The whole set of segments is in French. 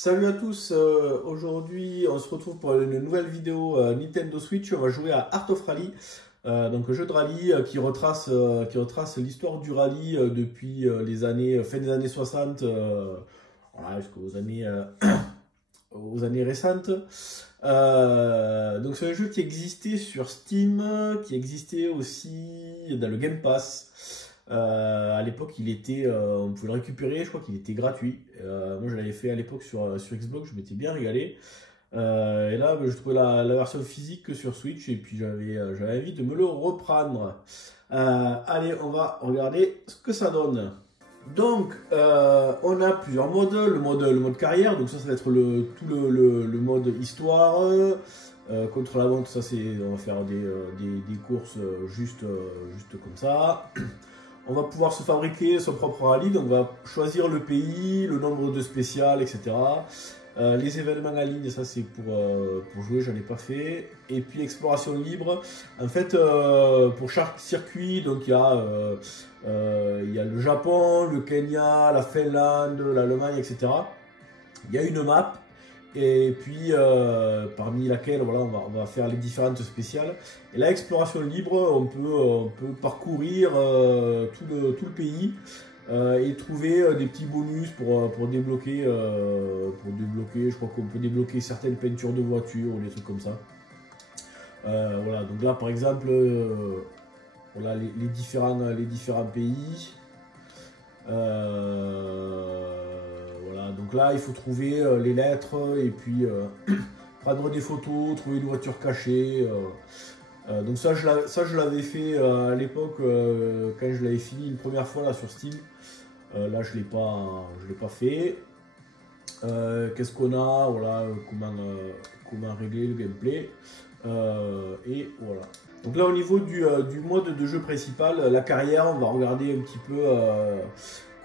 Salut à tous, aujourd'hui on se retrouve pour une nouvelle vidéo Nintendo Switch. On va jouer à Art of Rally, donc un jeu de rallye qui retrace l'histoire du rallye depuis les années, fin des années 60 voilà, jusqu'aux années, aux années récentes. Donc c'est un jeu qui existait sur Steam, qui existait aussi dans le Game Pass. À l'époque, on pouvait le récupérer, je crois qu'il était gratuit. Moi, je l'avais fait à l'époque sur Xbox, je m'étais bien régalé. Et là, je trouvais la version physique que sur Switch, et puis j'avais envie de me le reprendre. Allez, on va regarder ce que ça donne. Donc, on a plusieurs modes. Le mode carrière, donc ça va être tout le mode histoire. Contre la montre, on va faire des courses juste comme ça. On va pouvoir se fabriquer son propre rallye, donc on va choisir le pays, le nombre de spéciales, etc. Les événements en ligne, ça c'est pour jouer, j'en ai pas fait. Et puis exploration libre. En fait, pour chaque circuit, donc il y a le Japon, le Kenya, la Finlande, l'Allemagne, etc. Il y a une map. Et puis, parmi laquelle voilà, on va faire les différentes spéciales. Et là, exploration libre, on peut parcourir tout le pays et trouver des petits bonus pour débloquer, je crois qu'on peut débloquer certaines peintures de voitures ou des trucs comme ça. Voilà, donc là, par exemple, voilà les différents pays. Voilà, donc là il faut trouver les lettres et puis prendre des photos, trouver une voiture cachée. Donc ça je l'avais fait à l'époque quand je l'avais fini une première fois là sur Steam. Là je l'ai pas fait. Qu'est-ce qu'on a, voilà, comment régler le gameplay. Et voilà. Donc là au niveau du mode de jeu principal, la carrière, on va regarder un petit peu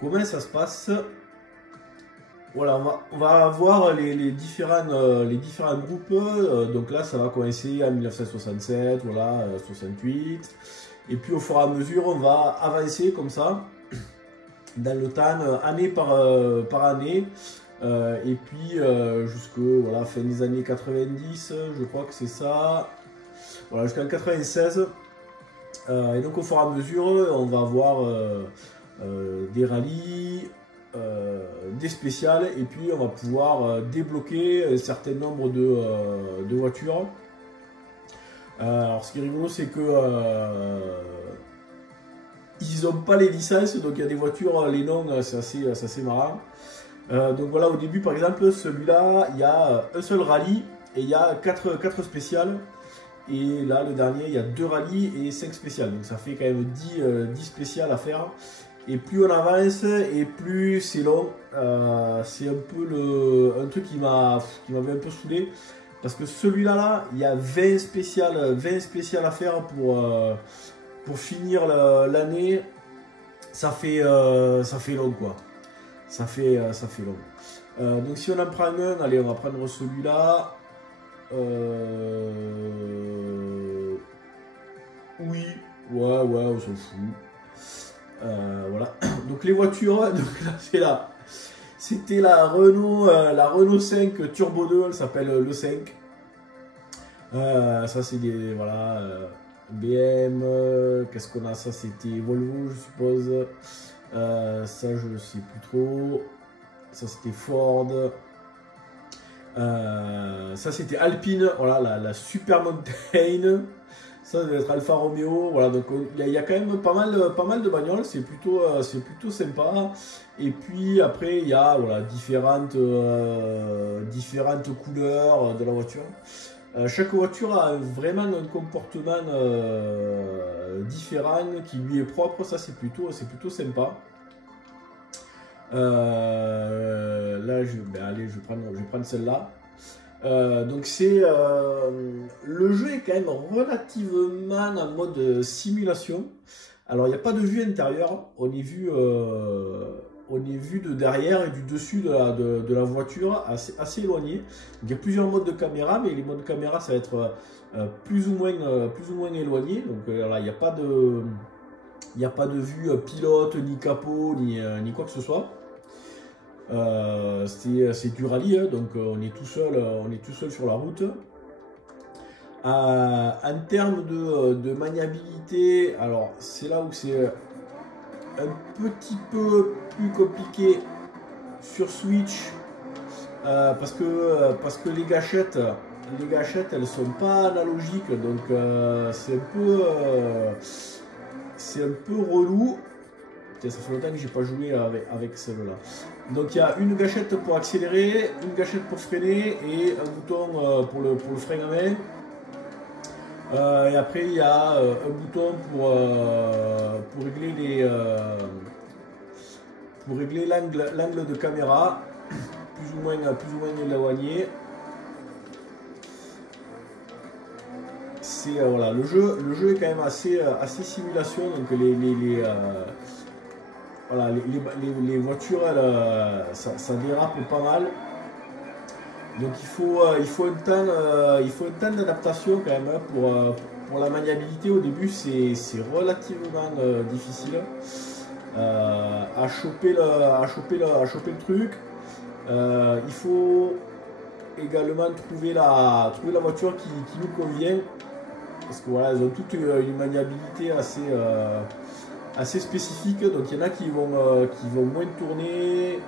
comment ça se passe. Voilà, on va voir les différents groupes. Donc là, ça va commencer en 1967, voilà, 68. Et puis au fur et à mesure, on va avancer comme ça, dans le temps, année par année. Et puis jusqu'au voilà, fin des années 90, je crois que c'est ça. Voilà, jusqu'en 96. Et donc au fur et à mesure, on va avoir des rallyes. Des spéciales, et puis on va pouvoir débloquer un certain nombre de voitures. Alors ce qui est rigolo, c'est que ils n'ont pas les licences, donc il y a des voitures, les noms c'est assez marrant. Donc voilà, au début par exemple, celui-là, il y a un seul rallye et il y a 4 spéciales. Et là, le dernier, il y a 2 rallyes et 5 spéciales. Donc ça fait quand même 10 spéciales à faire. Et plus on avance, et plus c'est long. C'est un peu un truc qui m'avait un peu saoulé. Parce que celui-là, il y a 20 spéciales à faire pour finir l'année. Ça fait long, quoi. Ça fait long. Donc si on en prend un, allez, on va prendre celui-là. Oui, ouais, on s'en fout. Voilà. Donc les voitures, donc là, c'était la Renault 5 Turbo 2, elle s'appelle le 5. Ça c'est des voilà BM. Qu'est-ce qu'on a? Ça c'était Volvo, je suppose. Ça je sais plus trop. Ça c'était Ford. Ça c'était Alpine, voilà la Super Mountain. Ça doit être Alfa Romeo, voilà, donc il y a quand même pas mal de bagnoles, c'est plutôt sympa. Et puis après il y a voilà, différentes couleurs de la voiture. Chaque voiture a vraiment un comportement différent qui lui est propre, ça c'est plutôt sympa. Là allez, je vais prendre celle-là. Donc le jeu est quand même relativement en mode simulation. Alors il n'y a pas de vue intérieure, on est vu de derrière et du dessus de la voiture, assez éloigné. Donc, il y a plusieurs modes de caméra, mais les modes de caméra ça va être plus ou moins éloigné. Donc là il n'y a pas de vue pilote, ni capot, ni quoi que ce soit. C'est du rallye, hein, donc on est tout seul sur la route. En termes de maniabilité, alors c'est là où c'est un petit peu plus compliqué sur Switch, parce que les gâchettes elles sont pas analogiques, donc c'est un peu relou. Ça fait longtemps que j'ai pas joué avec celle-là. Donc il y a une gâchette pour accélérer, une gâchette pour freiner et un bouton pour le frein à main. Et après il y a un bouton pour régler l'angle de caméra, plus ou moins éloigné. C'est voilà, le jeu est quand même assez simulation, donc voilà, les voitures ça dérape pas mal. Donc il faut un temps d'adaptation quand même, hein, pour la maniabilité. Au début c'est relativement difficile à choper le truc. Il faut également trouver la voiture qui nous convient, parce que voilà, elles ont toutes une maniabilité assez spécifique. Donc il y en a qui vont moins tourner,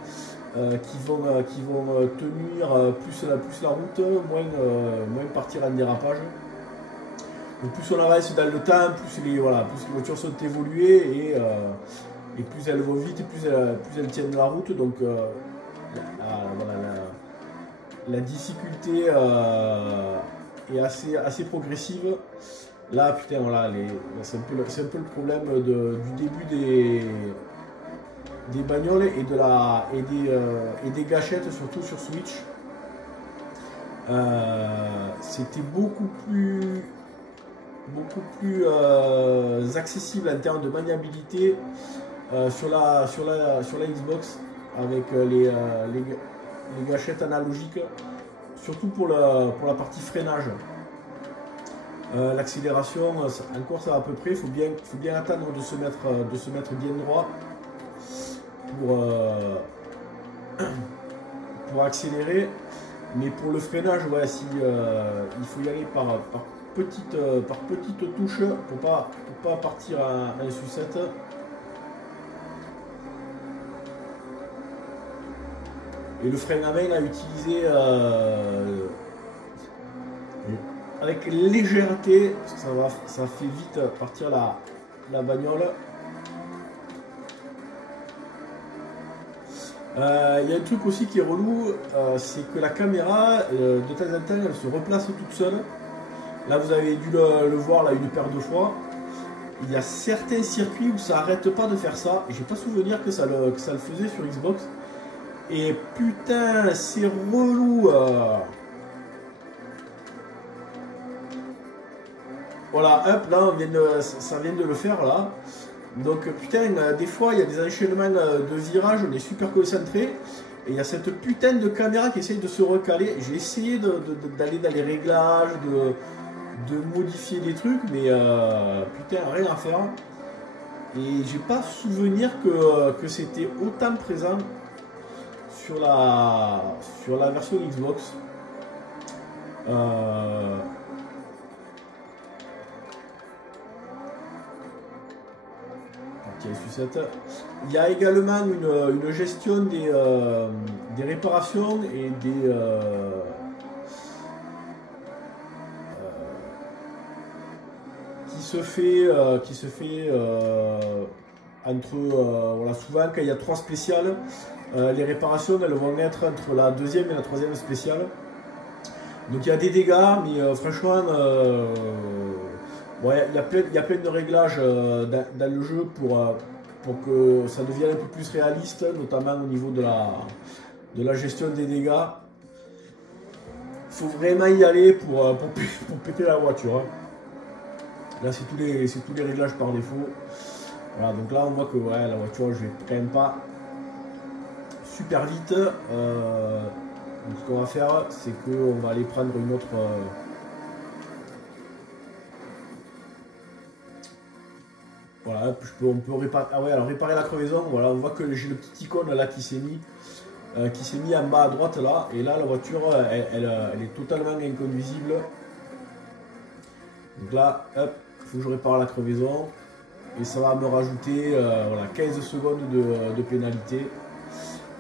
qui vont tenir plus la route, moins partir en dérapage. Donc plus on avance dans le temps, plus les voitures sont évoluées, et plus elles vont vite, plus elles tiennent la route. Donc la difficulté est assez progressive. Là, putain, voilà, c'est un peu le problème du début des bagnoles et des gâchettes, surtout sur Switch. C'était beaucoup plus accessible en termes de maniabilité sur la Xbox, avec les gâchettes analogiques, surtout pour la partie freinage. L'accélération, encore ça va à peu près. Il faut bien attendre de se mettre bien droit pour accélérer. Mais pour le freinage, ouais, il faut y aller par petites touches pour pas partir en sucette. Et le frein à main à utiliser avec légèreté, parce que ça fait vite partir la bagnole. Il y a un truc aussi qui est relou, c'est que la caméra, de temps en temps, elle se replace toute seule. Là, vous avez dû le voir là une paire de fois. Il y a certains circuits où ça arrête pas de faire ça. J'ai pas souvenir que ça le faisait sur Xbox. Et putain, c'est relou. Voilà, hop, là, ça vient de le faire là. Donc putain, des fois il y a des enchaînements de virages, on est super concentré, et il y a cette putain de caméra qui essaye de se recaler. J'ai essayé d'aller dans les réglages, de modifier des trucs, mais putain, rien à faire. Et j'ai pas souvenir que c'était autant présent sur la version Xbox. Il y a également une gestion des réparations et qui se fait entre voilà, souvent quand il y a 3 spéciales, les réparations elles vont être entre la deuxième et la troisième spéciale. Donc il y a des dégâts, mais franchement ouais, il y a plein de réglages dans le jeu pour que ça devienne un peu plus réaliste, notamment au niveau de la gestion des dégâts. Il faut vraiment y aller pour péter la voiture. Hein. Là, c'est tous les réglages par défaut. Voilà, donc là, on voit que ouais, la voiture, je vais quand même pas super vite. Donc, ce qu'on va faire, c'est qu'on va aller prendre une autre. Voilà, on peut réparer, réparer la crevaison. Voilà, on voit que j'ai le petit icône là qui s'est mis. qui s'est mis en bas à droite là. Et là, la voiture, elle est totalement inconduisible. Donc là, hop, il faut que je répare la crevaison. Et ça va me rajouter voilà, 15 secondes de pénalité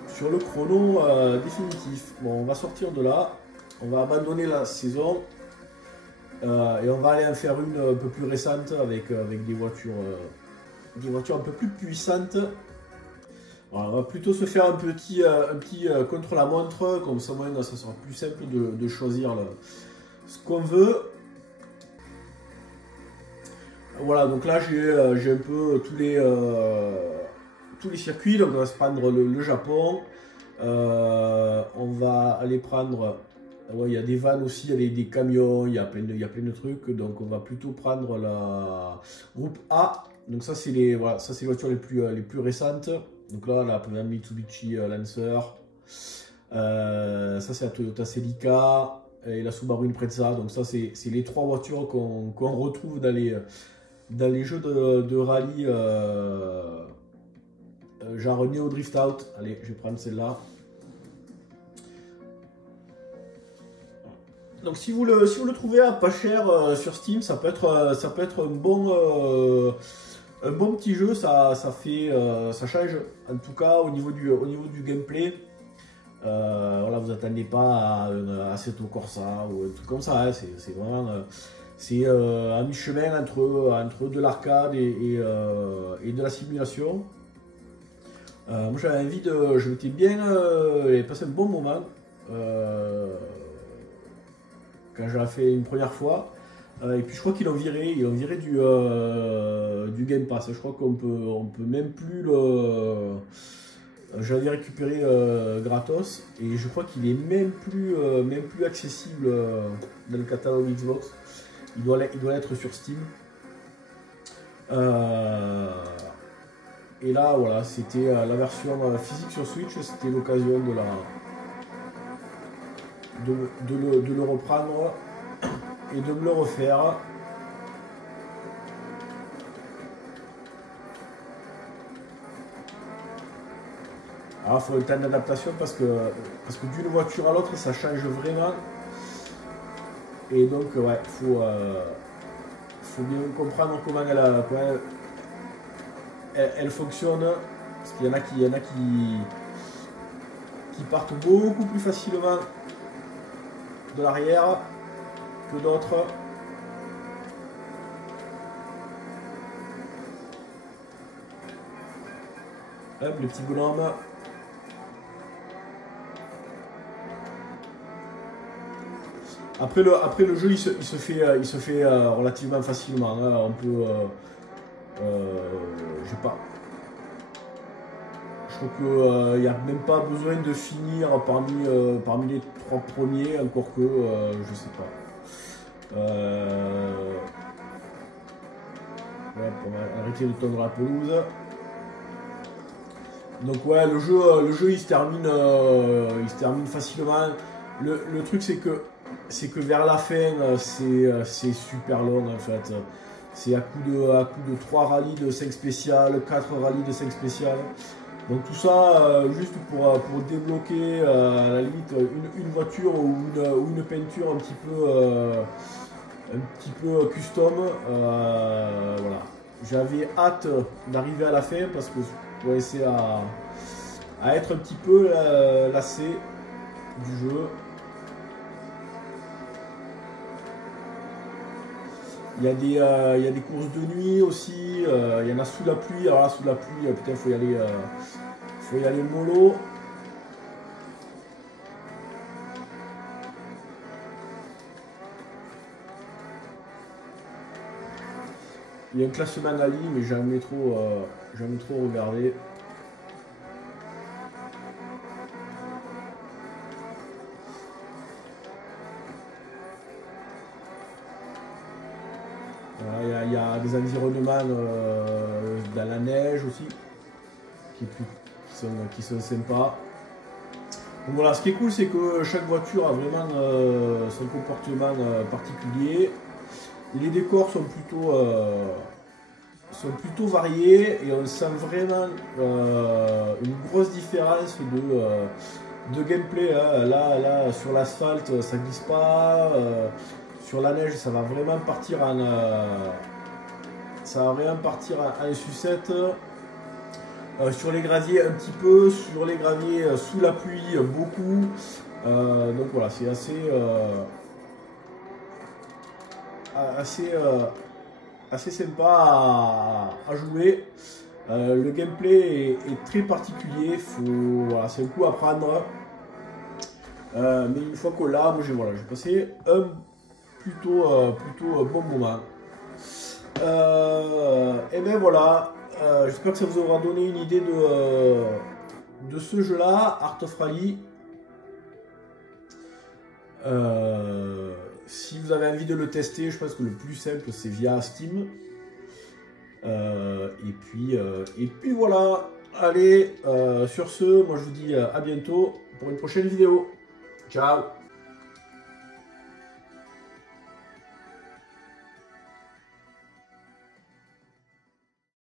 sur le chrono définitif. Bon, on va sortir de là. On va abandonner la saison. Et on va aller en faire une un peu plus récente avec des voitures un peu plus puissantes. Voilà, on va plutôt se faire un petit contre-la-montre, comme ça ça sera plus simple de choisir ce qu'on veut. Voilà, donc là j'ai un peu tous les circuits, donc on va se prendre le Japon. On va aller prendre... Ouais, il y a des vannes aussi, il y a des camions, il y a plein de trucs. Donc on va plutôt prendre la groupe A. Donc ça c'est les voitures les plus récentes. Donc là la première Mitsubishi Lancer. Ça c'est la Toyota Celica et la Subaru Impreza. Donc ça c'est les trois voitures qu'on retrouve dans les jeux de rallye genre Neo Drift Out. Allez, je vais prendre celle-là. Donc si vous le trouvez à pas cher sur Steam, ça peut être un bon petit jeu. Ça change en tout cas au niveau du gameplay. Voilà, vous attendez pas à Assetto Corsa ou un truc comme ça. Hein. C'est vraiment à mi-chemin entre de l'arcade et de la simulation. Moi j'avais envie je m'étais bien passé un bon moment. Quand j'avais fait une première fois, et puis je crois qu'ils l'ont viré, du Game Pass. Je crois qu'on peut même plus le. J'avais récupéré gratos et je crois qu'il est même plus accessible dans le catalogue Xbox. Il doit être sur Steam. Et là, voilà, c'était la version physique sur Switch. C'était l'occasion de le reprendre et de me le refaire. Alors il faut un temps d'adaptation parce que d'une voiture à l'autre ça change vraiment. Et donc ouais, faut bien comprendre comment elle fonctionne. Parce qu'il y en a qui partent beaucoup plus facilement de l'arrière que d'autres. Hop, les petits bonhommes. Après le jeu il se fait relativement facilement. Hein. On peut je sais pas. Je crois qu'il n'y a même pas besoin de finir parmi les trois premiers, encore que je sais pas. Ouais, on va arrêter de tondre la pelouse. Donc ouais, le jeu il se termine facilement. Le truc c'est que vers la fin c'est super long en fait. C'est à coup de 3 rallyes de 5 spéciales, 4 rallyes de 5 spéciales. Donc tout ça juste pour débloquer à la limite une voiture ou une peinture un petit peu custom. Voilà. J'avais hâte d'arriver à la fin parce que je commençais à être un petit peu lassé du jeu. Il y a des courses de nuit aussi, il y en a sous la pluie. Alors là, sous la pluie, putain, faut y aller mollo. Il y a un classement à l'île, mais jamais trop regardé. Il y a des environnements dans la neige aussi qui sont sympas. Donc voilà, ce qui est cool, c'est que chaque voiture a vraiment son comportement particulier. Les décors sont plutôt variés et on sent vraiment une grosse différence de gameplay. Hein. Là, sur l'asphalte, ça glisse pas. Sur la neige, ça va vraiment partir en sucette. Sur les graviers, un petit peu. Sur les graviers, sous la pluie, beaucoup. Donc voilà, c'est assez sympa à jouer. Le gameplay est très particulier, voilà, c'est un coup à prendre. Mais une fois qu'on l'a, moi j'ai passé un plutôt bon moment. Et ben voilà, j'espère que ça vous aura donné une idée de ce jeu-là, Art of Rally. Si vous avez envie de le tester, je pense que le plus simple c'est via Steam. Et puis voilà. Allez, sur ce, moi je vous dis à bientôt pour une prochaine vidéo. Ciao!